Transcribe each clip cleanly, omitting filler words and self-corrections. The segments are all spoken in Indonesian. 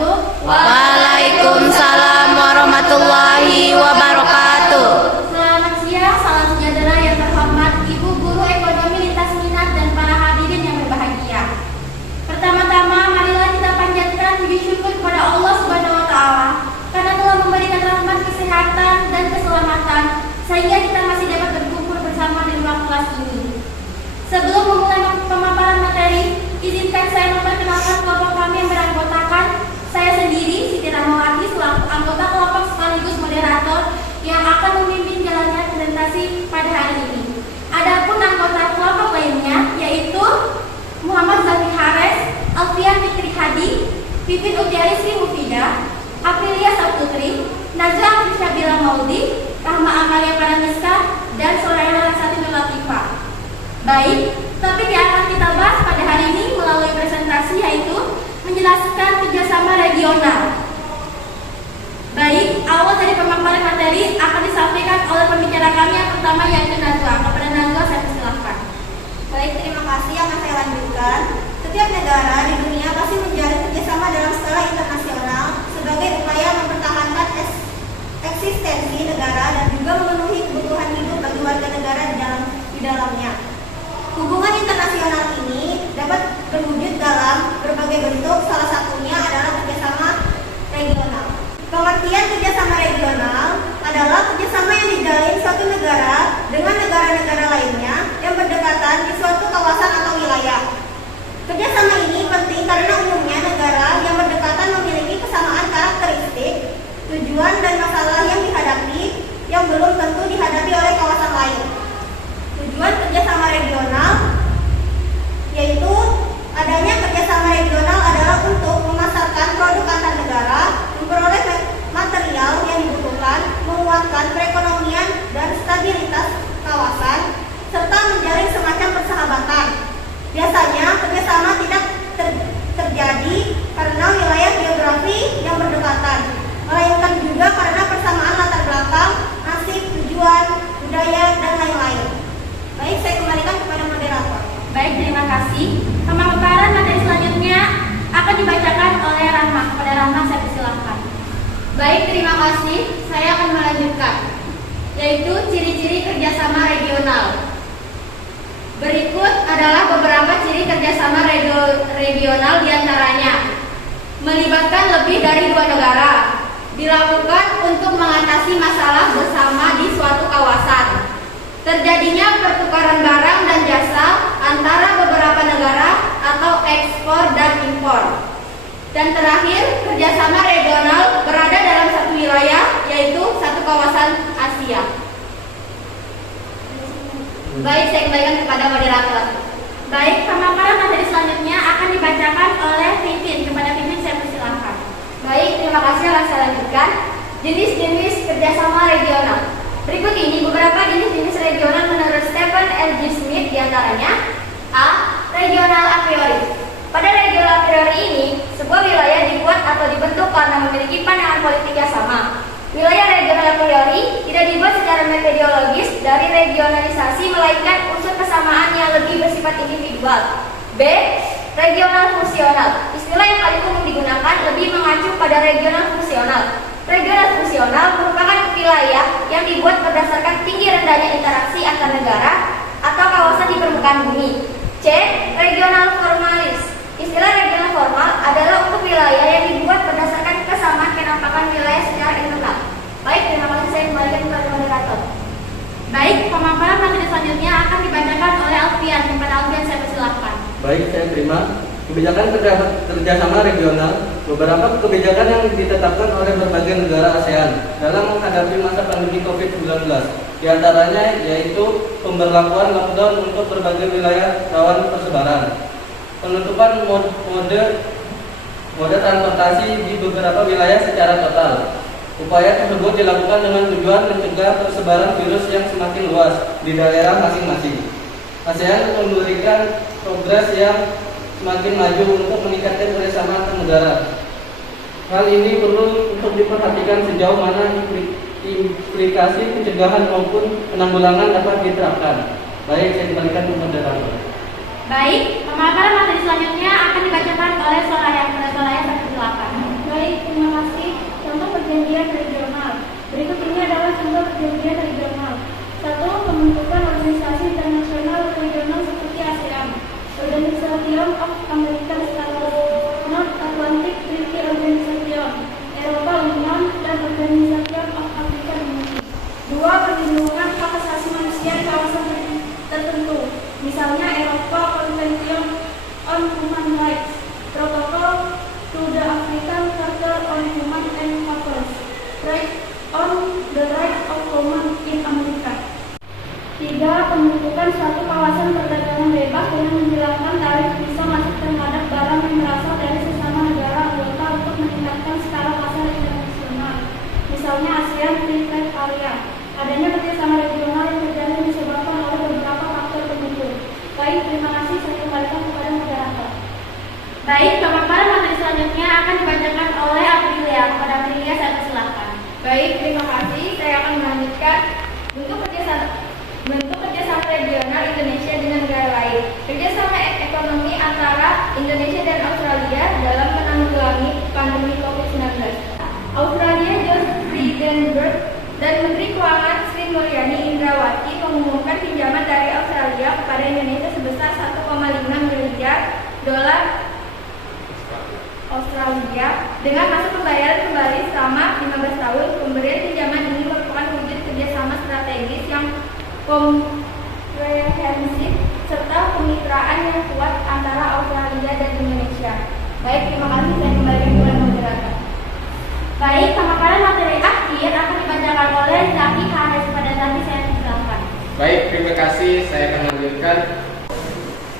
wabarakatuh. Waalaikumsalam warahmatullahi wabarakatuh. Selamat siang, salam sejahtera yang terhormat Ibu Guru Ekonomi Lintas Minat dan para hadirin yang berbahagia. Pertama-tama, marilah kita panjatkan puji syukur kepada Allah Subhanahu wa Ta'ala karena telah memberikan rahmat kesehatan dan keselamatan sehingga kita masih dapat berkumpul bersama di ruang kelas ini. Sebelum memulai pemaparan materi, izinkan saya memperkenalkan kelompok kami yang beranggotakan saya sendiri, Siti Rahmawati, selaku anggota kelompok sekaligus moderator yang akan memimpin jalannya presentasi pada hari ini. Adapun anggota kelompok lainnya yaitu Muhammad Zaki Hares, Alfian Fikri Hadi, Pipin Utiari Sri Mufidah, Aprilia Saputri, Najwa Syabila Maudi, Rahma Amalia Paramiska, dan Soraya Rasati Latifah. Baik, topik yang akan kita bahas pada hari ini melalui presentasi yaitu menjelaskan kerjasama regional. Baik, awal dari pemaparan materi akan disampaikan oleh pembicara kami yang pertama yaitu Najwa. Kepada Najwa saya persilahkan. Baik, terima kasih. Akan saya lanjutkan. Setiap negara di dunia pasti menjalin kerjasama dalam skala internasional sebagai upaya mempertahankan eksistensi negara dan juga memenuhi kebutuhan hidup bagi warga negara di dalamnya. Hubungan internasional ini dapat berwujud dalam berbagai bentuk, salah satunya adalah kerjasama regional. Pengertian kerjasama regional adalah kerjasama yang dijalin suatu negara dengan negara-negara lainnya yang berdekatan di suatu kawasan atau wilayah. Kerjasama ini penting karena umumnya negara yang berdekatan memiliki kesamaan karakteristik, tujuan dan masalah yang dihadapi yang belum tentu dihadapi oleh kawasan lain. Tujuan kerjasama regional yaitu adanya kerjasama regional adalah untuk memasarkan produk antar negara, memperoleh material yang dibutuhkan, menguatkan perekonomian dan stabilitas kawasan, serta menjalin semacam persahabatan. Biasanya kerjasama tidak terjadi karena wilayah geografi yang berdekatan, melainkan juga karena persamaan latar belakang, nasib, tujuan, budaya, dan lain-lain. Baik, saya kembalikan kepada moderator. Baik, terima kasih. Pemaparan materi selanjutnya akan dibacakan oleh Rahma. Kepada Rahma saya persilahkan. Baik, terima kasih. Saya akan melanjutkan, yaitu ciri-ciri kerjasama regional. Berikut adalah beberapa ciri kerjasama regional diantaranya: melibatkan lebih dari 2 negara, dilakukan untuk mengatasi masalah bersama di suatu kawasan, terjadinya pertukaran barang dan jasa antara beberapa negara atau ekspor dan impor. Dan terakhir, kerjasama regional berada dalam satu wilayah, yaitu satu kawasan Asia. Baik, saya kembalikan kepada moderator. Baik, pemaparan materi selanjutnya akan dibacakan oleh Pipin. Kepada Pipin saya persilahkan. Baik, terima kasih. Akan saya lanjutkan. Jenis-jenis kerjasama regional. Berikut ini beberapa jenis-jenis regional menurut Stephen L. G. Smith, diantaranya: A. Regional a priori. Pada regional a priori ini, sebuah wilayah dibuat atau dibentuk karena memiliki pandangan politik yang sama. Wilayah regional a priori tidak dibuat secara metodologis dari regionalisasi, melainkan unsur kesamaan yang lebih bersifat individual. B. Regional fungsional. Istilah yang paling umum digunakan lebih mengacu pada regional fungsional. Regional fungsional merupakan wilayah yang dibuat berdasarkan tinggi rendahnya interaksi antar negara atau kawasan di permukaan bumi. C. Regional formalis. Istilah regional formal adalah untuk wilayah yang dibuat berdasarkan kesamaan kenampakan wilayah secara internal. Baik, terima kasih. Saya kembalikan kepada moderator. Baik, pemaparan materi selanjutnya akan dibacakan oleh Alfian. Kepada Alfian saya persilahkan. Baik, saya terima. Kebijakan kerjasama regional, beberapa kebijakan yang ditetapkan oleh berbagai negara ASEAN dalam menghadapi masa pandemi COVID-19. Di antaranya yaitu pemberlakuan lockdown untuk berbagai wilayah rawan persebaran, penutupan mode transportasi di beberapa wilayah secara total. Upaya tersebut dilakukan dengan tujuan mencegah persebaran virus yang semakin luas di daerah masing-masing. ASEAN memberikan progres yang semakin maju untuk meningkatkan kerjasama antar negara. Hal ini perlu untuk diperhatikan sejauh mana implikasi pencegahan maupun penanggulangan dapat diterapkan. Baik, saya kembalikan ke moderator. Baik, pemaparan materi selanjutnya akan dibacakan oleh Soraya. Kepada Soraya saya persilahkan. American States, North Atlantic Treaty Organization, Eropa Union, dan Organization of African Unity. 2. Perlindungan hak asasi manusia di kawasan tertentu, misalnya Eropa Convention on Human Rights, Protocol to the African Charter on Human and Peoples Rights on the Rights of Women in America. 3. Pembentukan suatu kawasan perdagangan bebas dengan menghilangkan tarif bisa masuk terhadap barang yang berasal dari sesama negara anggota untuk meningkatkan skala pasar internasional, misalnya ASEAN Free Trade Area. Adanya kerjasama regional yang terjadi disebabkan oleh beberapa faktor pendukung. Baik, terima kasih. Saya kembalikan kepada moderator. Baik, pemaparan materi selanjutnya akan dibacakan oleh Aprilia. Kepada Aprilia saya persilakan. Baik, terima kasih. Saya akan melanjutkan bentuk kerjasama regional Indonesia dengan negara lain. Kerjasama ekonomi antara Indonesia dan Australia dalam menanggulangi pandemi COVID-19. Australia John Frydenberg dan Menteri Keuangan Sri Mulyani Indrawati mengumumkan pinjaman dari Australia kepada Indonesia sebesar 1,5 miliar dolar Australia dengan masa pembayaran kembali selama 15 tahun. Pemberian pinjaman ini merupakan wujud kerjasama strategis yang komprehensif serta kemitraan yang kuat antara Australia dan Indonesia. Baik, terima kasih. Saya kembali kepada moderator. Baik, pemaparan materi akhir akan dibacakan oleh Zaki Hanes. Pada Zaki saya persilakan. Baik, terima kasih. Saya akan lanjutkan.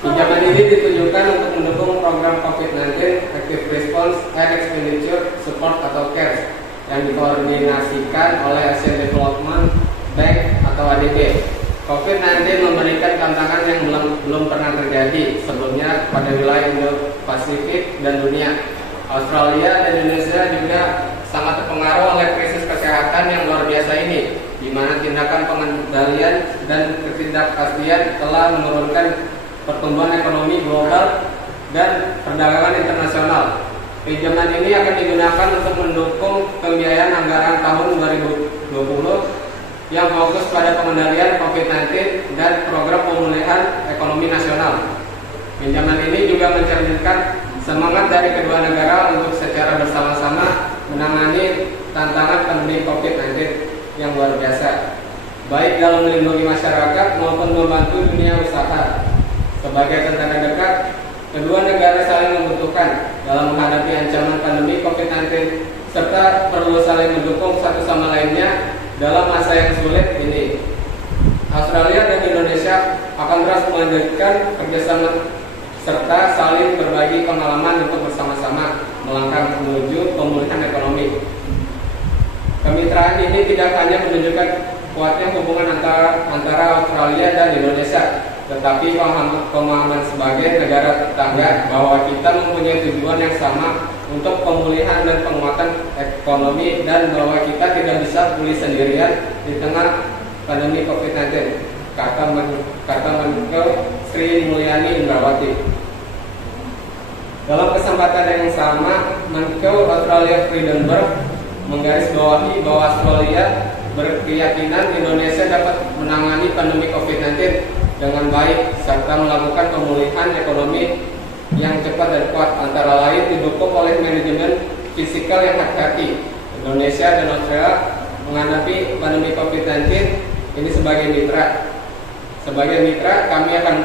Pinjaman ini ditujukan untuk mendukung program COVID-19 Active Response and Expenditure Support atau CARES yang dikoordinasikan oleh Asian Development Bank atau ADB. COVID-19 memberikan tantangan yang belum pernah terjadi sebelumnya pada wilayah Indo-Pasifik dan dunia. Australia dan Indonesia juga sangat terpengaruh oleh krisis kesehatan yang luar biasa ini, di mana tindakan pengendalian dan ketidakpastian telah menurunkan pertumbuhan ekonomi global dan perdagangan internasional. Pinjaman ini akan digunakan untuk mendukung pembiayaan anggaran tahun 2020 yang fokus pada pengendalian COVID-19 dan program pemulihan ekonomi nasional. Pinjaman ini juga mencerminkan semangat dari kedua negara untuk secara bersama-sama menangani tantangan pandemi COVID-19 yang luar biasa, baik dalam melindungi masyarakat maupun membantu dunia usaha. Sebagai tetangga dekat, kedua negara saling membutuhkan dalam menghadapi ancaman pandemi COVID-19 serta perlu saling mendukung satu sama lainnya dalam masa yang sulit ini. Australia dan Indonesia akan terus melanjutkan kerjasama serta saling berbagi pengalaman untuk bersama-sama melangkah menuju pemulihan ekonomi. Kemitraan ini tidak hanya menunjukkan kuatnya hubungan antara Australia dan Indonesia, tetapi pemahaman sebagai negara tetangga bahwa kita mempunyai tujuan yang sama untuk pemulihan dan penguatan ekonomi dan bahwa kita tidak bisa pulih sendirian di tengah pandemi COVID-19, kata Menko Sri Mulyani Indrawati. Dalam kesempatan yang sama, Menko Australia Frydenberg menggarisbawahi bahwa Australia berkeyakinan Indonesia dapat menangani pandemi COVID-19 dengan baik serta melakukan pemulihan ekonomi yang cepat dan kuat, antara lain didukung oleh manajemen fiskal yang hati-hati. Indonesia dan Australia menghadapi pandemi COVID-19 ini sebagai mitra. Sebagai mitra, kami akan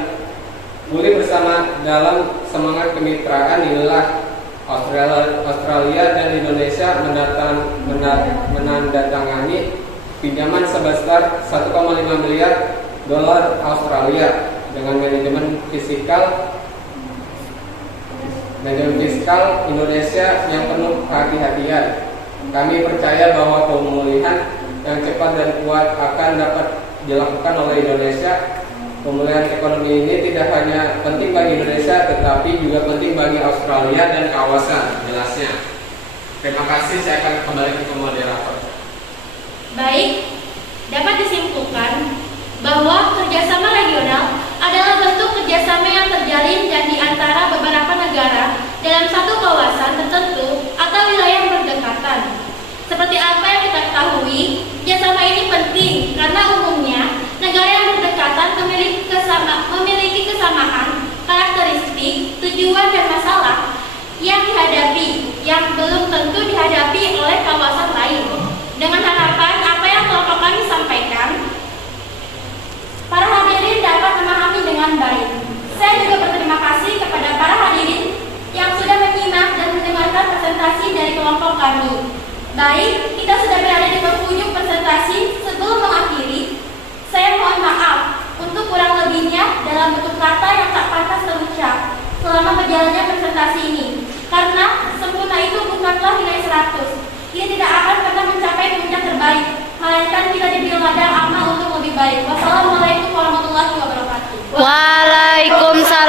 pulih bersama dalam semangat kemitraan. Inilah Australia dan Indonesia menandatangani pinjaman sebesar 1,5 miliar dolar Australia dengan manajemen fiskal Indonesia yang penuh kehati-hatian. Kami percaya bahwa pemulihan yang cepat dan kuat akan dapat dilakukan oleh Indonesia. Pemulihan ekonomi ini tidak hanya penting bagi Indonesia, tetapi juga penting bagi Australia dan kawasan. Jelasnya. Terima kasih. Saya akan kembali ke moderator. Baik, dapat disimpulkan bahwa kerjasama regional adalah bentuk kerjasama yang terjalin dan di antara beberapa negara dalam satu kawasan tertentu atau wilayah berdekatan. Seperti apa yang kita ketahui, kerjasama ini penting karena umumnya negara yang berdekatan memiliki kesamaan karakteristik, tujuan dan dengan baik. Saya juga berterima kasih kepada para hadirin yang sudah menyimak dan mendengarkan presentasi dari kelompok kami. Baik, kita sudah berada di penghujung presentasi. Sebelum mengakhiri, saya mohon maaf untuk kurang lebihnya dalam bentuk kata yang tak pantas terucap selama berjalannya presentasi ini. Karena sempurna itu bukanlah nilai 100. Ini tidak akan pernah mencapai puncak terbaik, melainkan kita diberi ladang amal untuk lebih baik. Wassalamualaikum warahmatullahi wabarakatuh. Waalaikumsalam